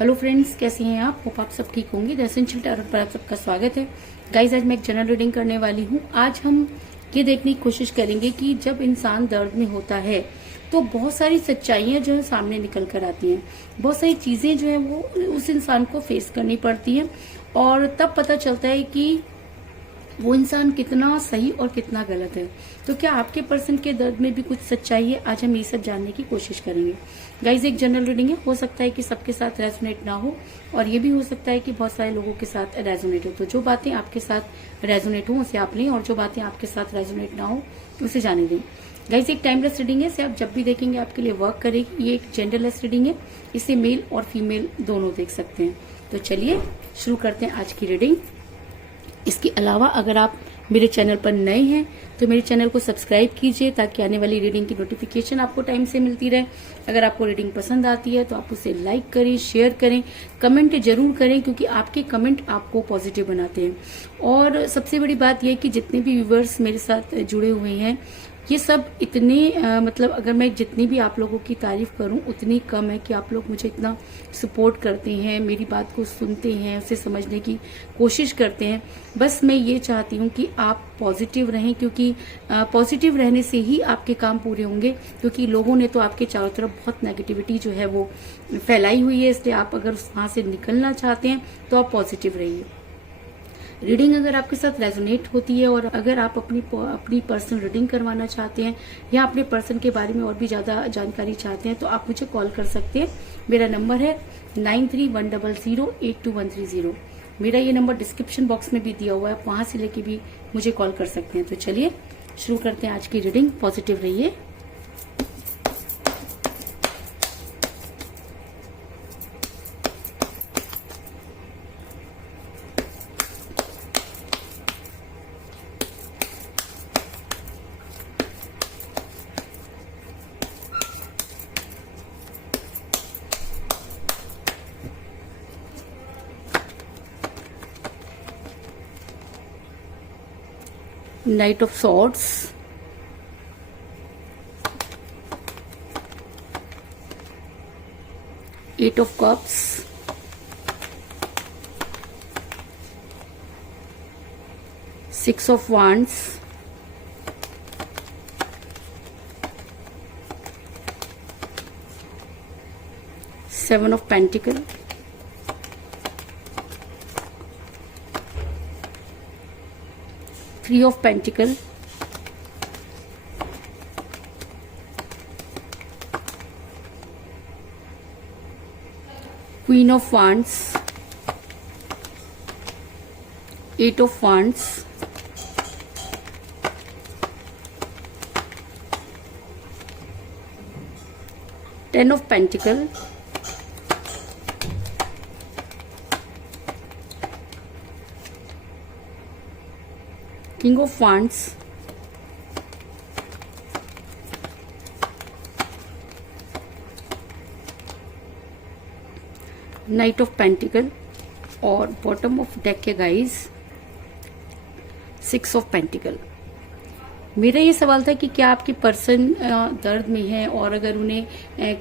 Hello friends, कैसे हैं आप? होप आप सब ठीक होंगे। द एसेंशियल टैरोट पर आप सबका स्वागत है। गाइज, आज मैं एक जनरल रीडिंग करने वाली हूँ। आज हम ये देखने की कोशिश करेंगे कि जब इंसान दर्द में होता है तो बहुत सारी सच्चाइयां जो है सामने निकल कर आती हैं। बहुत सारी चीजें जो है वो उस इंसान को फेस करनी पड़ती हैं और तब पता चलता है कि वो इंसान कितना सही और कितना गलत है। तो क्या आपके पर्सन के दर्द में भी कुछ सच्चाई है? आज हम ये सब जानने की कोशिश करेंगे। गाइज, एक जनरल रीडिंग है, हो सकता है कि सबके साथ रेजोनेट ना हो और ये भी हो सकता है कि बहुत सारे लोगों के साथ रेजोनेट हो। तो जो बातें आपके साथ रेजोनेट हो उसे आप लें और जो बातें आपके साथ रेजोनेट ना हो उसे जाने दें। गाइज, एक टाइमलेस रीडिंग है, इसे आप जब भी देखेंगे आपके लिए वर्क करेगी। ये एक जेंडरलेस रीडिंग है, इसे मेल और फीमेल दोनों देख सकते हैं। तो चलिए शुरू करते हैं आज की रीडिंग। इसके अलावा अगर आप मेरे चैनल पर नए हैं तो मेरे चैनल को सब्सक्राइब कीजिए ताकि आने वाली रीडिंग की नोटिफिकेशन आपको टाइम से मिलती रहे। अगर आपको रीडिंग पसंद आती है तो आप उसे लाइक करें, शेयर करें, कमेंट जरूर करें क्योंकि आपके कमेंट आपको पॉजिटिव बनाते हैं। और सबसे बड़ी बात यह है कि जितने भी व्यूवर्स मेरे साथ जुड़े हुए हैं ये सब इतने मतलब अगर मैं जितनी भी आप लोगों की तारीफ करूं उतनी कम है कि आप लोग मुझे इतना सपोर्ट करते हैं, मेरी बात को सुनते हैं, उसे समझने की कोशिश करते हैं। बस मैं ये चाहती हूं कि आप पॉजिटिव रहें क्योंकि पॉजिटिव रहने से ही आपके काम पूरे होंगे। क्योंकि लोगों ने तो आपके चारों तरफ बहुत नेगेटिविटी जो है वो फैलाई हुई है, इसलिए आप अगर वहां से निकलना चाहते हैं तो आप पॉजिटिव रहिए। रीडिंग अगर आपके साथ रेजोनेट होती है और अगर आप अपनी पर्सनल रीडिंग करवाना चाहते हैं या अपने पर्सन के बारे में और भी ज्यादा जानकारी चाहते हैं तो आप मुझे कॉल कर सकते हैं। मेरा नंबर है 9310082130। मेरा ये नंबर डिस्क्रिप्शन बॉक्स में भी दिया हुआ है, आप वहां से लेके भी मुझे कॉल कर सकते हैं। तो चलिए शुरू करते हैं आज की रीडिंग। पॉजिटिव रहिए। Knight of Swords, Eight of Cups, Six of Wands, Seven of Pentacles, Three of Pentacles, Queen of Wands, Eight of Wands, Ten of Pentacles, King of Wands, Knight of Pentacles और bottom of deck के guys six of pentacle. मेरा ये सवाल था कि क्या आपके person दर्द में है और अगर उन्हें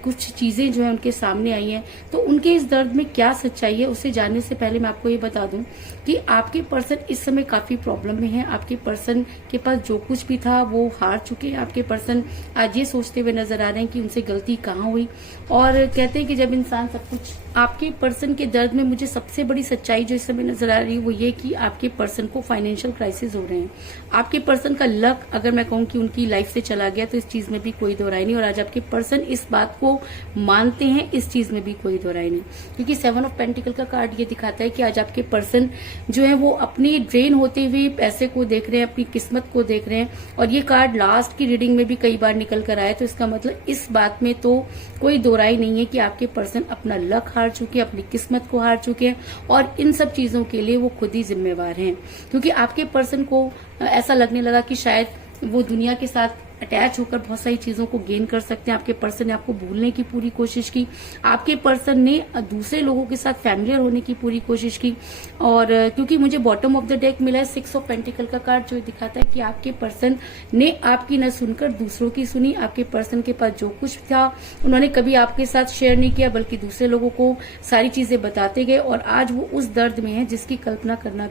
कुछ चीजें जो है उनके सामने आई हैं तो उनके इस दर्द में क्या सच्चाई है उसे जानने से पहले मैं आपको ये बता दूं कि आपके पर्सन इस समय काफी प्रॉब्लम में है। आपके पर्सन के पास जो कुछ भी था वो हार चुके हैं। आपके पर्सन आज ये सोचते हुए नजर आ रहे हैं कि उनसे गलती कहाँ हुई और कहते हैं कि जब इंसान सब कुछ। आपके पर्सन के दर्द में मुझे सबसे बड़ी सच्चाई जो इस समय नजर आ रही है वो ये कि आपके पर्सन को फाइनेंशियल क्राइसिस हो रहे हैं। आपके पर्सन का लक अगर मैं कहूँ कि उनकी लाइफ से चला गया तो इस चीज में भी कोई दो राय नहीं और आज आपके पर्सन इस बात को मानते हैं, इस चीज में भी कोई दो राय नहीं। क्योंकि सेवन ऑफ पेंटिकल का कार्ड ये दिखाता है कि आज आपके पर्सन जो है वो अपनी ड्रेन होते हुए पैसे को देख रहे हैं, अपनी किस्मत को देख रहे हैं। और ये कार्ड लास्ट की रीडिंग में भी कई बार निकल कर आया, तो इसका मतलब इस बात में तो कोई दो राय नहीं है कि आपके पर्सन अपना लक हार चुके हैं, अपनी किस्मत को हार चुके हैं और इन सब चीजों के लिए वो खुद ही जिम्मेवार हैं। क्योंकि आपके पर्सन को ऐसा लगने लगा कि शायद वो दुनिया के साथ अटैच होकर बहुत सारी चीजों को गेन कर सकते हैं। आपके पर्सन ने आपको भूलने की पूरी कोशिश की, आपके पर्सन ने दूसरे लोगों के साथ फैमिलियर होने की पूरी कोशिश की। और क्योंकि मुझे बॉटम ऑफ द डेक मिला है 6 ऑफ पेंटिकल का कार्ड, जो दिखाता है कि आपके पर्सन ने आपकी न सुनकर दूसरों की सुनी। आपके पर्सन के पास जो कुछ था उन्होंने कभी आपके साथ शेयर नहीं किया, बल्कि दूसरे लोगों को सारी चीजें बताते गए। और आज वो उस दर्द में है जिसकी कल्पना करना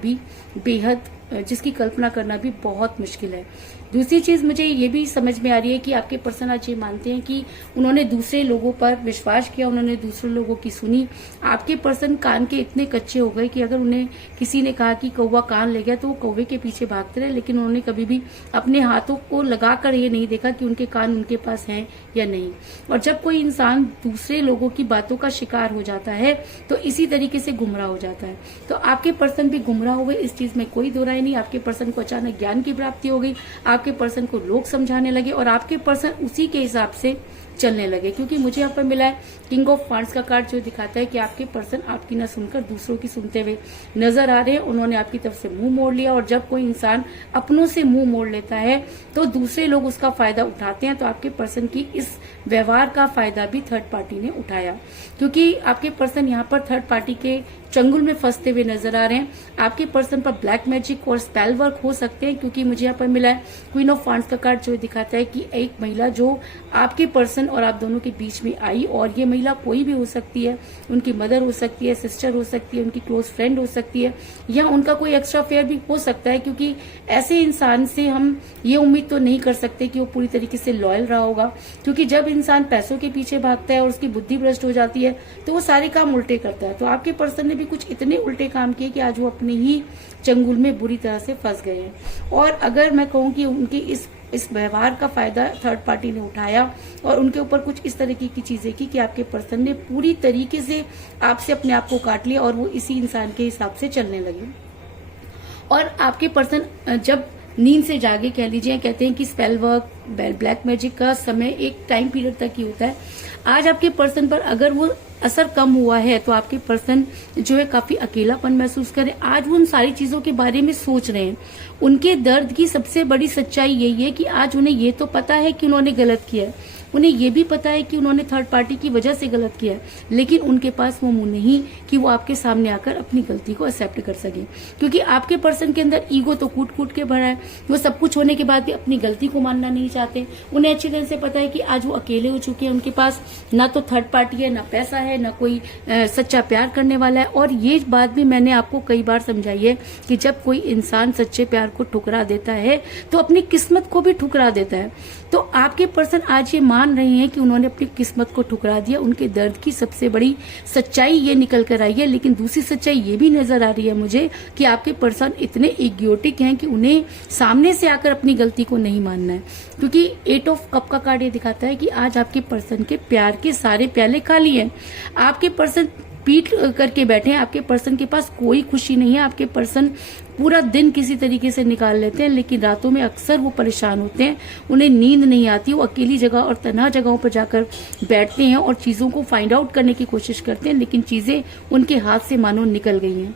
भी बहुत मुश्किल है। दूसरी चीज मुझे ये भी समझ में आ रही है कि आपके पर्सन आज ये मानते हैं कि उन्होंने दूसरे लोगों पर विश्वास किया, उन्होंने दूसरे लोगों की सुनी। आपके पर्सन कान के इतने कच्चे हो गए कि अगर उन्हें किसी ने कहा कि कौवा कान ले गया तो वो कौवे के पीछे भागते रहे, लेकिन उन्होंने कभी भी अपने हाथों को लगाकर ये नहीं देखा कि उनके कान उनके पास हैं या नहीं। और जब कोई इंसान दूसरे लोगों की बातों का शिकार हो जाता है तो इसी तरीके से गुमराह हो जाता है। तो आपके पर्सन भी गुमराह हुए, इस चीज में कोई दो राय नहीं। आपके पर्सन को अचानक ज्ञान की प्राप्ति हो गई, आपके पर्सन को लोग समझाने लगे और आपके पर्सन उसी के हिसाब से चलने लगे। क्योंकि मुझे यहाँ पर मिला है किंग ऑफ वांड्स का कार्ड, जो दिखाता है कि आपके पर्सन आपकी ना सुनकर दूसरों की सुनते हुए नजर आ रहे हैं। उन्होंने आपकी तरफ से मुंह मोड़ लिया, और जब कोई इंसान अपनों से मुंह मोड़ लेता है तो दूसरे लोग उसका फायदा उठाते हैं। तो आपके पर्सन की इस व्यवहार का फायदा भी थर्ड पार्टी ने उठाया, क्योंकि आपके पर्सन यहाँ पर थर्ड पार्टी के चंगुल में फंसते हुए नजर आ रहे हैं। आपके पर्सन पर ब्लैक मैजिक और स्पेल वर्क हो सकते हैं, क्योंकि मुझे यहाँ पर मिला है क्वीन ऑफ वांड्स का कार्ड, जो दिखाता है कि एक महिला जो आपके पर्सन और आप दोनों के बीच में आई, और ये महिला कोई भी हो सकती है, उनकी मदर हो सकती है, सिस्टर हो सकती है, उनकी क्लोज फ्रेंड हो सकती है, या उनका कोई एक्स्ट्रा अफेयर भी हो सकता है। क्योंकि ऐसे इंसान से हम ये उम्मीद तो नहीं कर सकते कि वो पूरी तरीके से लॉयल रहा होगा, क्योंकि जब इंसान पैसों के पीछे भागता है और उसकी बुद्धि भ्रष्ट हो जाती है तो वो सारे काम उल्टे करता है। तो आपके पर्सन ने भी कुछ इतने उल्टे काम किए कि आज वो अपने ही चंगुल में बुरी तरह से फंस गए हैं। और अगर मैं कहूँ कि उनकी इस व्यवहार का फायदा थर्ड पार्टी ने उठाया और उनके ऊपर कुछ इस तरीके की चीजें की कि आपके पर्सन ने पूरी तरीके से आपसे अपने आप को काट लिया और वो इसी इंसान के हिसाब से चलने लगे। और आपके पर्सन जब नींद से जागे, कह लीजिए, कहते हैं कि स्पेल वर्क, ब्लैक मैजिक का समय एक टाइम पीरियड तक ही होता है। आज आपके पर्सन पर अगर वो असर कम हुआ है तो आपके पर्सन जो है काफी अकेलापन महसूस करें। आज वो उन सारी चीजों के बारे में सोच रहे हैं। उनके दर्द की सबसे बड़ी सच्चाई यही है कि आज उन्हें ये तो पता है कि उन्होंने गलत किया है, उन्हें ये भी पता है कि उन्होंने थर्ड पार्टी की वजह से गलत किया है, लेकिन उनके पास वो मुंह नहीं कि वो आपके सामने आकर अपनी गलती को एक्सेप्ट कर सके। क्योंकि आपके पर्सन के अंदर ईगो तो कूट कूट के भरा है। वो सब कुछ होने के बाद भी अपनी गलती को मानना नहीं चाहते। उन्हें अच्छी तरह से पता है कि आज वो अकेले हो चुके हैं, उनके पास ना तो थर्ड पार्टी है, ना पैसा है, ना कोई सच्चा प्यार करने वाला है। और ये बात भी मैंने आपको कई बार समझाई है कि जब कोई इंसान सच्चे प्यार को ठुकरा देता है तो अपनी किस्मत को भी ठुकरा देता है। तो आपके पर्सन आज ये मान रहे हैं कि उन्होंने अपनी किस्मत को ठुकरा दिया। उनके दर्द की सबसे बड़ी सच्चाई ये निकल कर आई है। लेकिन दूसरी सच्चाई ये भी नजर आ रही है मुझे कि आपके पर्सन इतने इडियोटिक हैं कि उन्हें सामने से आकर अपनी गलती को नहीं मानना है। क्योंकि 8 ऑफ कप का कार्ड ये दिखाता है कि आज आपके पर्सन के प्यार के सारे प्याले खाली हैं। आपके पर्सन पीठ करके बैठे हैं, आपके पर्सन के पास कोई खुशी नहीं है। आपके पर्सन पूरा दिन किसी तरीके से निकाल लेते हैं, लेकिन रातों में अक्सर वो परेशान होते हैं, उन्हें नींद नहीं आती। वो अकेली जगह और तन्हा जगहों पर जाकर बैठते हैं और चीजों को फाइंड आउट करने की कोशिश करते हैं, लेकिन चीजें उनके हाथ से मानो निकल गई हैं।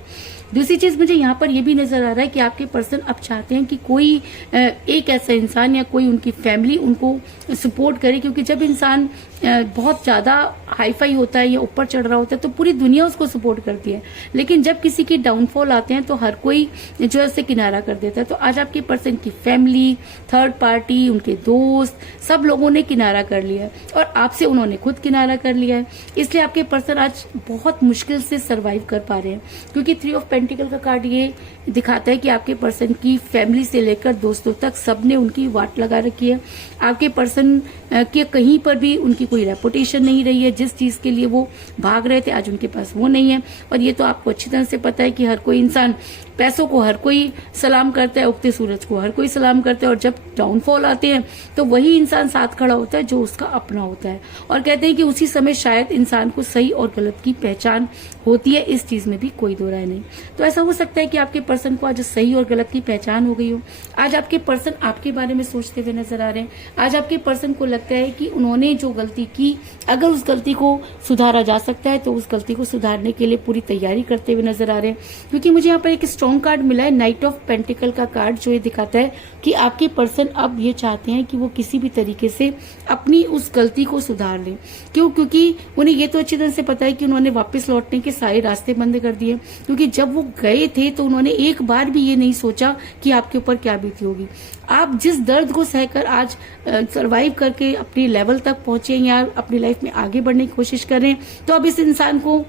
दूसरी चीज मुझे यहाँ पर यह भी नजर आ रहा है कि आपके पर्सन अब चाहते हैं कि कोई एक ऐसा इंसान या कोई उनकी फैमिली उनको सपोर्ट करे। क्योंकि जब इंसान बहुत ज्यादा हाईफाई होता है या ऊपर चढ़ रहा होता है तो पूरी दुनिया उसको सपोर्ट करती है, लेकिन जब किसी की डाउनफॉल आते हैं तो हर कोई जो है उससे किनारा कर देता है। तो आज आपके पर्सन की फैमिली, थर्ड पार्टी, उनके दोस्त, सब लोगों ने किनारा कर लिया है और आपसे उन्होंने खुद किनारा कर लिया है। इसलिए आपके पर्सन आज बहुत मुश्किल से सर्वाइव कर पा रहे हैं। क्योंकि 3 ऑफ पेंटिकल का कार्ड ये दिखाता है कि आपके पर्सन की फैमिली से लेकर दोस्तों तक सबने उनकी वाट लगा रखी है। आपके पर्सन के कहीं पर भी उनकी कोई रेपुटेशन नहीं रही है। जिस चीज के लिए वो भाग रहे थे आज उनके पास वो नहीं है। और ये तो आपको अच्छी तरह से पता है कि हर कोई इंसान, पैसों को हर कोई सलाम करता है, उगते सूरज को हर कोई सलाम करता है, और जब डाउनफॉल आते हैं तो वही इंसान साथ खड़ा होता है जो उसका अपना होता है। और कहते हैं कि उसी समय शायद इंसान को सही और गलत की पहचान होती है, इस चीज में भी कोई दो राय नहीं। तो ऐसा हो सकता है कि आपके पर्सन को आज सही और गलत की पहचान हो गई हो। आज आपके पर्सन आपके बारे में सोचते हुए नजर आ रहे हैं। आज आपके पर्सन को लगता है कि उन्होंने जो गलती की, अगर उस गलती को सुधारा जा सकता है तो उस गलती को सुधारने के लिए पूरी तैयारी करते हुए नजर आ रहे हैं। क्योंकि मुझे यहाँ पर एक स्ट्रॉन्ग कार्ड मिला है, नाइट ऑफ पेंटिकल का कार्ड, जो ये दिखाता है कि आपके पर्सन अब ये चाहते हैं कि वो किसी भी तरीके से अपनी उस गलती को सुधार लें। क्यों? क्योंकि उन्हें ये तो अच्छी तरह से पता है कि उन्होंने वापस लौटने के सारे रास्ते बंद कर दिए। क्योंकि जब वो गए थे तो उन्होंने एक बार भी ये नहीं सोचा कि आपके ऊपर क्या बीती होगी। आप जिस दर्द को सहकर आज सरवाइव करके अपनी लेवल तक पहुंचे या अपनी लाइफ में आगे बढ़ने की कोशिश कर रहे हैं, तो अब इस इंसान को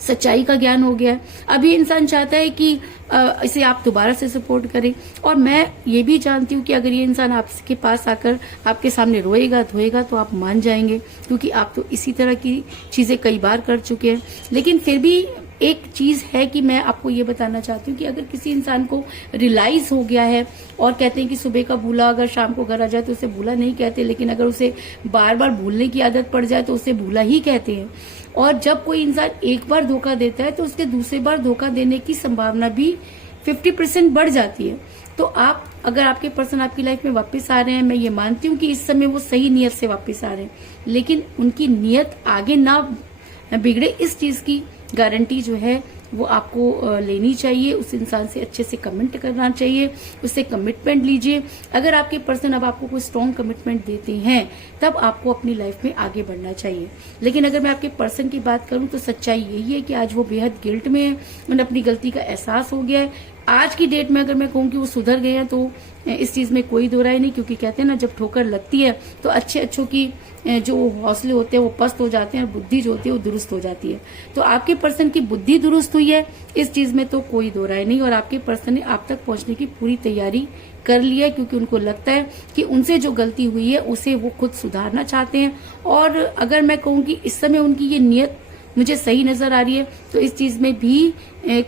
सच्चाई का ज्ञान हो गया है। अब ये इंसान चाहता है कि इसे आप दोबारा से सपोर्ट करें। और मैं ये भी जानती हूँ कि अगर ये इंसान आपके पास आकर आपके सामने रोएगा धोएगा तो आप मान जाएंगे, क्योंकि आप तो इसी तरह की चीजें कई बार कर चुके हैं। लेकिन फिर भी एक चीज है कि मैं आपको ये बताना चाहती हूँ कि अगर किसी इंसान को रियलाइज हो गया है, और कहते हैं कि सुबह का भूला अगर शाम को घर आ जाए तो उसे भूला नहीं कहते, लेकिन अगर उसे बार बार भूलने की आदत पड़ जाए तो उसे भूला ही कहते हैं। और जब कोई इंसान एक बार धोखा देता है तो उसके दूसरी बार धोखा देने की संभावना भी 50% बढ़ जाती है। तो आप, अगर आपके पर्सन आपकी लाइफ में वापस आ रहे हैं, मैं ये मानती हूँ कि इस समय वो सही नियत से वापस आ रहे हैं, लेकिन उनकी नियत आगे ना बिगड़े इस चीज की गारंटी जो है वो आपको लेनी चाहिए। उस इंसान से अच्छे से कमेंट करना चाहिए, उससे कमिटमेंट लीजिए। अगर आपके पर्सन अब आपको कोई स्ट्रॉन्ग कमिटमेंट देते हैं तब आपको अपनी लाइफ में आगे बढ़ना चाहिए। लेकिन अगर मैं आपके पर्सन की बात करूं तो सच्चाई यही है कि आज वो बेहद गिल्ट में है, उन्हें अपनी गलती का एहसास हो गया है। आज की डेट में अगर मैं कहूँ कि वो सुधर गए हैं तो इस चीज में कोई दो राय नहीं, क्योंकि कहते हैं ना, जब ठोकर लगती है तो अच्छों की जो हौसले होते हैं वो पस्त हो जाते हैं और बुद्धि जो होती है वो दुरुस्त हो जाती है। तो आपके पर्सन की बुद्धि दुरुस्त हुई है, इस चीज में तो कोई दो राय नहीं। और आपके पर्सन ने आप तक पहुंचने की पूरी तैयारी कर लिया है, क्योंकि उनको लगता है कि उनसे जो गलती हुई है उसे वो खुद सुधारना चाहते हैं। और अगर मैं कहूँ कि इस समय उनकी ये नियत मुझे सही नजर आ रही है, तो इस चीज में भी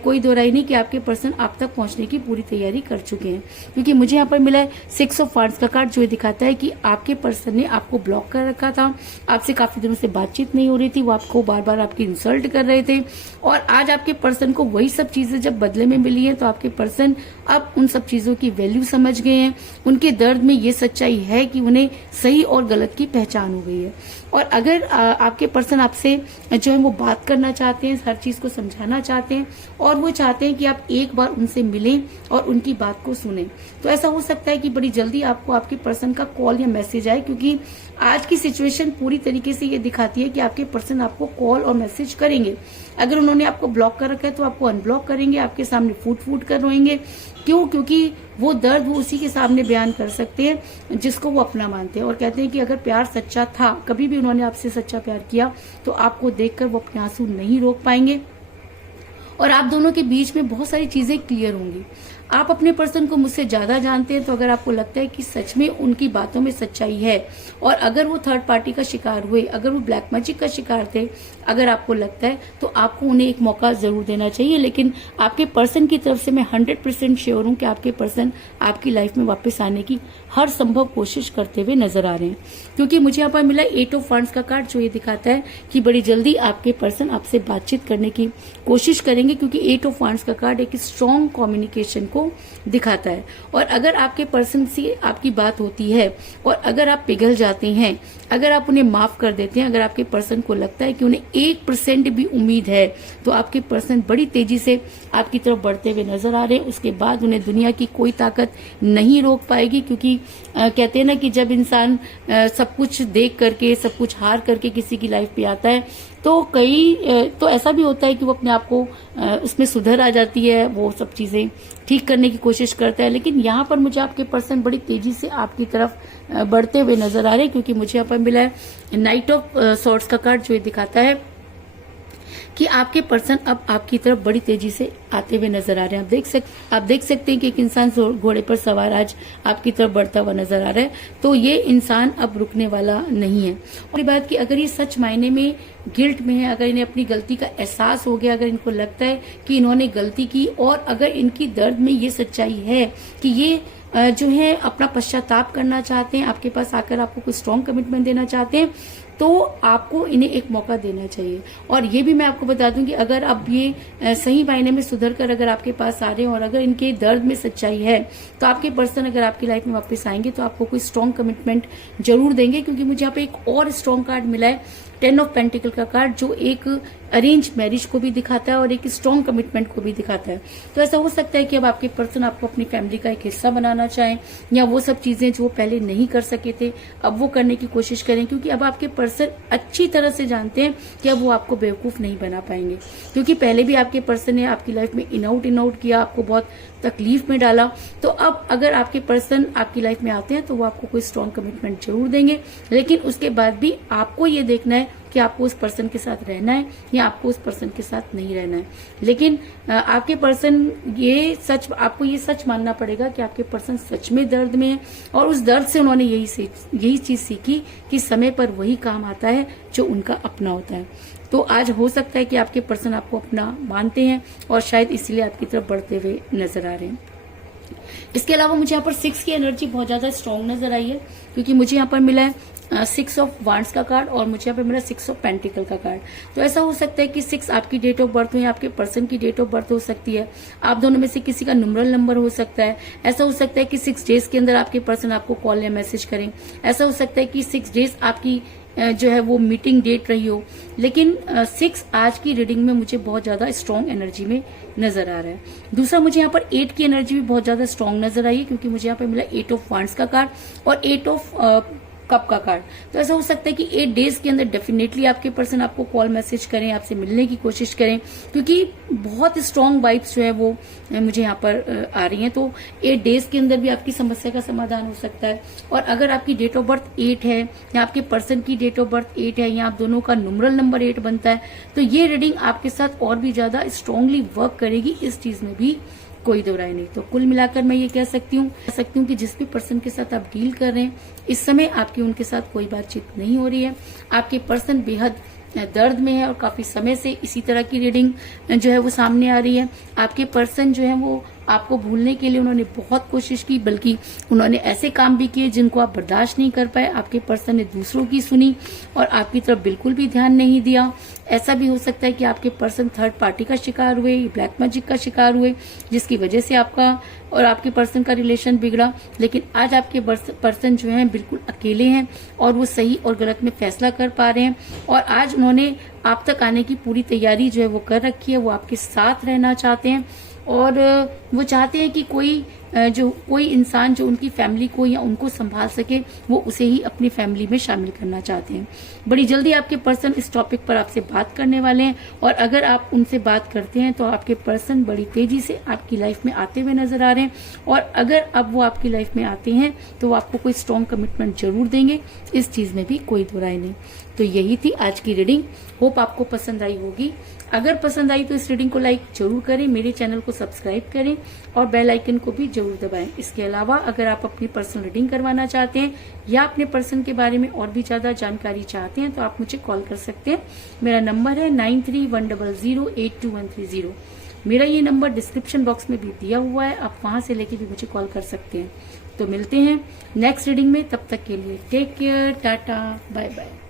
कोई दो राय नहीं कि आपके पर्सन आप तक पहुंचने की पूरी तैयारी कर चुके हैं। क्योंकि मुझे यहाँ पर मिला है 6 ऑफ वांड्स का कार्ड, जो दिखाता है कि आपके पर्सन ने आपको ब्लॉक कर रखा था, आपसे काफी दिनों से बातचीत नहीं हो रही थी, वो आपको बार बार आपकी इंसल्ट कर रहे थे। और आज आपके पर्सन को वही सब चीजें जब बदले में मिली है तो आपके पर्सन अब उन सब चीजों की वैल्यू समझ गए हैं। उनके दर्द में ये सच्चाई है कि उन्हें सही और गलत की पहचान हो गई है। और अगर आपके पर्सन आपसे जो है वो बात करना चाहते हैं, हर चीज को समझाना चाहते हैं, और वो चाहते हैं कि आप एक बार उनसे मिलें और उनकी बात को सुनें, तो ऐसा हो सकता है कि बड़ी जल्दी आपको आपके पर्सन का कॉल या मैसेज आए। क्योंकि आज की सिचुएशन पूरी तरीके से ये दिखाती है कि आपके पर्सन आपको कॉल और मैसेज करेंगे। अगर उन्होंने आपको ब्लॉक कर रखा है तो आपको अनब्लॉक करेंगे, आपके सामने फूट फूट कर रोएंगे। क्यों? क्योंकि वो दर्द वो उसी के सामने बयान कर सकते हैं जिसको वो अपना मानते हैं। और कहते हैं कि अगर प्यार सच्चा था, कभी भी उन्होंने आपसे सच्चा प्यार किया, तो आपको देखकर वो अपने आंसू नहीं रोक पाएंगे और आप दोनों के बीच में बहुत सारी चीजें क्लियर होंगी। आप अपने पर्सन को मुझसे ज्यादा जानते हैं, तो अगर आपको लगता है कि सच में उनकी बातों में सच्चाई है, और अगर वो थर्ड पार्टी का शिकार हुए, अगर वो ब्लैक मैजिक का शिकार थे, अगर आपको लगता है, तो आपको उन्हें एक मौका जरूर देना चाहिए। लेकिन आपके पर्सन की तरफ से मैं 100% श्योर हूं कि आपके पर्सन आपकी लाइफ में वापस आने की हर संभव कोशिश करते हुए नजर आ रहे हैं। क्योंकि मुझे यहाँ पर मिला 8 ऑफ वांड्स का कार्ड, जो ये दिखाता है कि बड़ी जल्दी आपके पर्सन आपसे बातचीत करने की कोशिश करेंगे। क्योंकि 8 ऑफ वांड्स का कार्ड एक स्ट्रॉन्ग कम्युनिकेशन को दिखाता है। और अगर आपके पर्सन से आपकी बात होती है और अगर आप पिघल जाते हैं, अगर आप उन्हें माफ कर देते हैं, अगर आपके पर्सन को लगता है कि उन्हें 1% भी उम्मीद है, तो आपके पर्सन बड़ी तेजी से आपकी तरफ बढ़ते हुए नजर आ रहे हैं। उसके बाद उन्हें दुनिया की कोई ताकत नहीं रोक पाएगी। क्योंकि कहते हैं ना कि जब इंसान सब कुछ देख करके, सब कुछ हार करके किसी की लाइफ पे आता है, तो ऐसा भी होता है कि वो अपने आप को उसमें सुधर आ जाती है, वो सब चीजें ठीक करने की कोशिश करता है। लेकिन यहाँ पर मुझे आपके पर्सन बड़ी तेजी से आपकी तरफ बढ़ते हुए नजर आ रहे हैं। क्योंकि मुझे यहाँ पर मिला है नाइट ऑफ सॉर्ड्स का कार्ड, जो ये दिखाता है कि आपके पर्सन अब आपकी तरफ बड़ी तेजी से आते हुए नजर आ रहे हैं। आप देख सकते हैं कि एक इंसान घोड़े पर सवार आज आपकी तरफ बढ़ता हुआ नजर आ रहा है। तो ये इंसान अब रुकने वाला नहीं है। और बात कि अगर ये सच मायने में गिल्ट में है, अगर इन्हें अपनी गलती का एहसास हो गया, अगर इनको लगता है कि इन्होंने गलती की और अगर इनकी दर्द में ये सच्चाई है कि ये जो है अपना पश्चाताप करना चाहते हैं, आपके पास आकर आपको कोई स्ट्रॉन्ग कमिटमेंट देना चाहते हैं, तो आपको इन्हें एक मौका देना चाहिए। और ये भी मैं आपको बता दूं कि अगर अब ये सही मायने में सुधर कर अगर आपके पास आ रहे हैं और अगर इनके दर्द में सच्चाई है, तो आपके पर्सन अगर आपकी लाइफ में वापस आएंगे तो आपको कोई स्ट्रॉन्ग कमिटमेंट जरूर देंगे। क्योंकि मुझे यहाँ पे एक और स्ट्रॉन्ग कार्ड मिला है, 10 ऑफ पेंटिकल का कार्ड, जो एक अरेंज मैरिज को भी दिखाता है और एक स्ट्रॉन्ग कमिटमेंट को भी दिखाता है। तो ऐसा हो सकता है कि अब आपके पर्सन आपको अपनी फैमिली का एक हिस्सा बनाना चाहें, या वो सब चीजें जो पहले नहीं कर सके थे अब वो करने की कोशिश करें। क्योंकि अब आपके पर्सन अच्छी तरह से जानते हैं कि अब वो आपको बेवकूफ नहीं बना पाएंगे। क्योंकि पहले भी आपके पर्सन ने आपकी लाइफ में इन आउट किया, आपको बहुत तकलीफ में डाला। तो अब अगर आपके पर्सन आपकी लाइफ में आते हैं तो वो आपको कोई स्ट्रॉन्ग कमिटमेंट जरूर देंगे, लेकिन उसके बाद भी आपको ये देखना है कि आपको उस पर्सन के साथ रहना है या आपको उस पर्सन के साथ नहीं रहना है। लेकिन आपके पर्सन आपको ये सच मानना पड़ेगा कि आपके पर्सन सच में दर्द में है और उस दर्द से उन्होंने यही चीज सीखी कि समय पर वही काम आता है जो उनका अपना होता है। तो आज हो सकता है कि आपके पर्सन आपको अपना मानते हैं और शायद इसलिए आपकी तरफ बढ़ते हुए नजर आ रहे हैं। इसके अलावा मुझे यहाँ पर 6 की एनर्जी बहुत ज्यादा स्ट्रॉन्ग नजर आई है, क्योंकि मुझे यहाँ पर मिला है 6 ऑफ वांड्स का कार्ड और मुझे यहाँ पे मिला 6 ऑफ पेंटिकल का कार्ड। तो ऐसा हो सकता है कि 6 आपकी डेट ऑफ बर्थ हो या आपके पर्सन की डेट ऑफ बर्थ हो सकती है। आप दोनों में से किसी का न्यूमरल नंबर हो सकता है। ऐसा हो सकता है कि 6 डेज के अंदर आपके पर्सन आपको कॉल या मैसेज करें। ऐसा हो सकता है कि 6 डेज आपकी जो है वो मीटिंग डेट रही हो। लेकिन 6 आज की रीडिंग में मुझे बहुत ज्यादा स्ट्रॉन्ग एनर्जी में नजर आ रहा है। दूसरा, मुझे यहाँ पर 8 की एनर्जी भी बहुत ज्यादा स्ट्रॉन्ग नजर आई है, क्योंकि मुझे यहाँ पे मिला 8 ऑफ वांड्स का कार्ड और 8 ऑफ कप का कार्ड। तो ऐसा हो सकता है कि 8 डेज के अंदर डेफिनेटली आपके पर्सन आपको कॉल मैसेज करें, आपसे मिलने की कोशिश करें, क्योंकि बहुत स्ट्रॉन्ग वाइब्स जो है वो मुझे यहाँ पर आ रही हैं। तो 8 डेज के अंदर भी आपकी समस्या का समाधान हो सकता है। और अगर आपकी डेट ऑफ बर्थ 8 है या आपके पर्सन की डेट ऑफ बर्थ 8 है या आप दोनों का न्यूमरल नंबर 8 बनता है, तो ये रीडिंग आपके साथ और भी ज्यादा स्ट्रांगली वर्क करेगी, इस चीज में भी कोई दो राय नहीं। तो कुल मिलाकर मैं ये कह सकती हूँ कि जिस भी पर्सन के साथ आप डील कर रहे हैं, इस समय आपकी उनके साथ कोई बातचीत नहीं हो रही है। आपके पर्सन बेहद दर्द में है और काफी समय से इसी तरह की रीडिंग जो है वो सामने आ रही है। आपके पर्सन जो है वो आपको भूलने के लिए उन्होंने बहुत कोशिश की, बल्कि उन्होंने ऐसे काम भी किए जिनको आप बर्दाश्त नहीं कर पाए। आपके पर्सन ने दूसरों की सुनी और आपकी तरफ बिल्कुल भी ध्यान नहीं दिया। ऐसा भी हो सकता है कि आपके पर्सन थर्ड पार्टी का शिकार हुए, ब्लैक मैजिक का शिकार हुए, जिसकी वजह से आपका और आपके पर्सन का रिलेशन बिगड़ा। लेकिन आज आपके पर्सन जो है बिल्कुल अकेले हैं और वो सही और गलत में फैसला कर पा रहे हैं। और आज उन्होंने आप तक आने की पूरी तैयारी जो है वो कर रखी है। वो आपके साथ रहना चाहते हैं और वो चाहते हैं कि कोई इंसान जो उनकी फैमिली को या उनको संभाल सके, वो उसे ही अपनी फैमिली में शामिल करना चाहते हैं। बड़ी जल्दी आपके पर्सन इस टॉपिक पर आपसे बात करने वाले हैं और अगर आप उनसे बात करते हैं तो आपके पर्सन बड़ी तेजी से आपकी लाइफ में आते हुए नजर आ रहे हैं। और अगर अब वो आपकी लाइफ में आते हैं तो वो आपको कोई स्ट्रॉन्ग कमिटमेंट जरूर देंगे, इस चीज में भी कोई दो राय नहीं। तो यही थी आज की रीडिंग। होप आपको पसंद आई होगी। अगर पसंद आई तो इस रीडिंग को लाइक जरूर करें, मेरे चैनल को सब्सक्राइब करें और बेल आइकन को भी जरूर दबाएं। इसके अलावा अगर आप अपनी पर्सनल रीडिंग करवाना चाहते हैं या अपने पर्सन के बारे में और भी ज्यादा जानकारी चाहते हैं तो आप मुझे कॉल कर सकते हैं। मेरा नंबर है 9310082130। मेरा ये नंबर डिस्क्रिप्शन बॉक्स में भी दिया हुआ है, आप वहां से लेके भी मुझे कॉल कर सकते हैं। तो मिलते हैं नेक्स्ट रीडिंग में, तब तक के लिए take care, tata, bye bye.